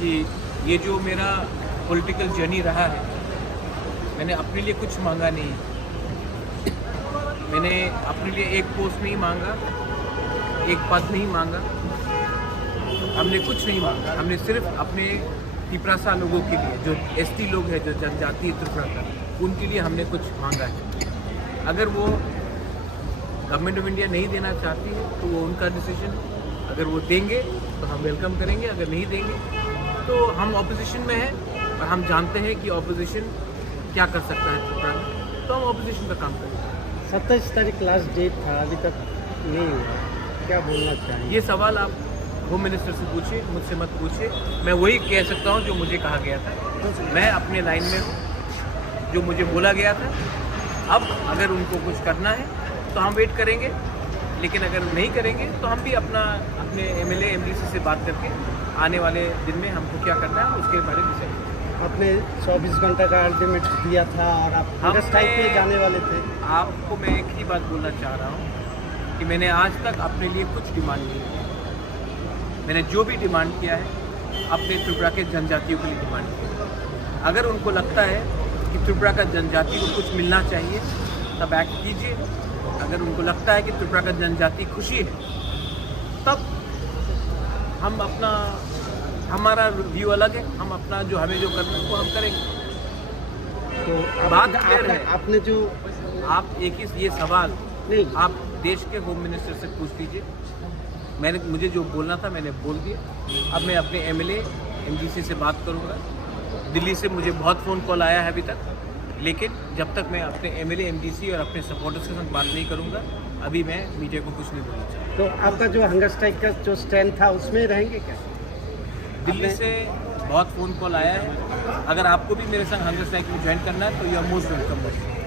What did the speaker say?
कि ये जो मेरा पॉलिटिकल जर्नी रहा है, मैंने अपने लिए कुछ मांगा नहीं। मैंने अपने लिए एक पोस्ट नहीं मांगा, एक पद नहीं मांगा, हमने कुछ नहीं मांगा। हमने सिर्फ अपने तिपरासा लोगों के लिए, जो एसटी लोग हैं, जो जनजातीय त्रिपुरा का, उनके लिए हमने कुछ मांगा है। अगर वो गवर्नमेंट ऑफ इंडिया नहीं देना चाहती है तो वो उनका डिसीजन है। अगर वो देंगे तो हम वेलकम करेंगे, अगर नहीं देंगे तो हम ऑपोजिशन में हैं और हम जानते हैं कि ऑपोजिशन क्या कर सकता है त्रिपुरा में, तो हम ऑपोजिशन का काम करेंगे। 27 तारीख लास्ट डेट था, अभी तक नहीं हुआ, क्या बोलना चाहिए? ये सवाल आप होम मिनिस्टर से पूछिए, मुझसे मत पूछिए। मैं वही कह सकता हूँ जो मुझे कहा गया था। मैं अपने लाइन में हूँ, जो मुझे बोला गया था। अब अगर उनको कुछ करना है तो हम वेट करेंगे, लेकिन अगर नहीं करेंगे तो हम भी अपने एमएलए एमडीसी से बात करके आने वाले दिन में हमको क्या करना है उसके बारे में डिसाइड करेंगे। आपने 24 घंटा का अल्टीमेट दिया था और आप हंगर स्ट्राइक पे जाने वाले थे। आपको मैं एक ही बात बोलना चाह रहा हूँ कि मैंने आज तक अपने लिए कुछ डिमांड नहीं की। मैंने जो भी डिमांड किया है अपने त्रिपुरा के जनजातियों के लिए डिमांड किया। अगर उनको लगता है कि त्रिपुरा का जनजाति को कुछ मिलना चाहिए तब एक्ट कीजिए। अगर उनको लगता है कि त्रिपुरा का जनजाति खुशी है तब हम हमारा व्यू अलग है। हम अपना जो हमें जो करना है वो हम करेंगे। तो बात क्लियर है। आपने जो आप एक ही ये सवाल नहीं, आप देश के होम मिनिस्टर से पूछ लीजिए। मुझे जो बोलना था मैंने बोल दिया। अब मैं अपने एमएलए एमडीसी से बात करूंगा। दिल्ली से मुझे बहुत फ़ोन कॉल आया है अभी तक, लेकिन जब तक मैं अपने एमएलए एमडीसी और अपने सपोर्टर्स के साथ बात नहीं करूंगा, अभी मैं मीडिया को कुछ नहीं बोलना चाहता। तो आपका जो हंगर स्ट्राइक का जो स्टैंड था उसमें रहेंगे क्या? दिल्ली से बहुत फ़ोन कॉल आया है। अगर आपको भी मेरे संग हंगर स्ट्राइक में ज्वाइन करना है तो यू आर मोस्ट वेलकम।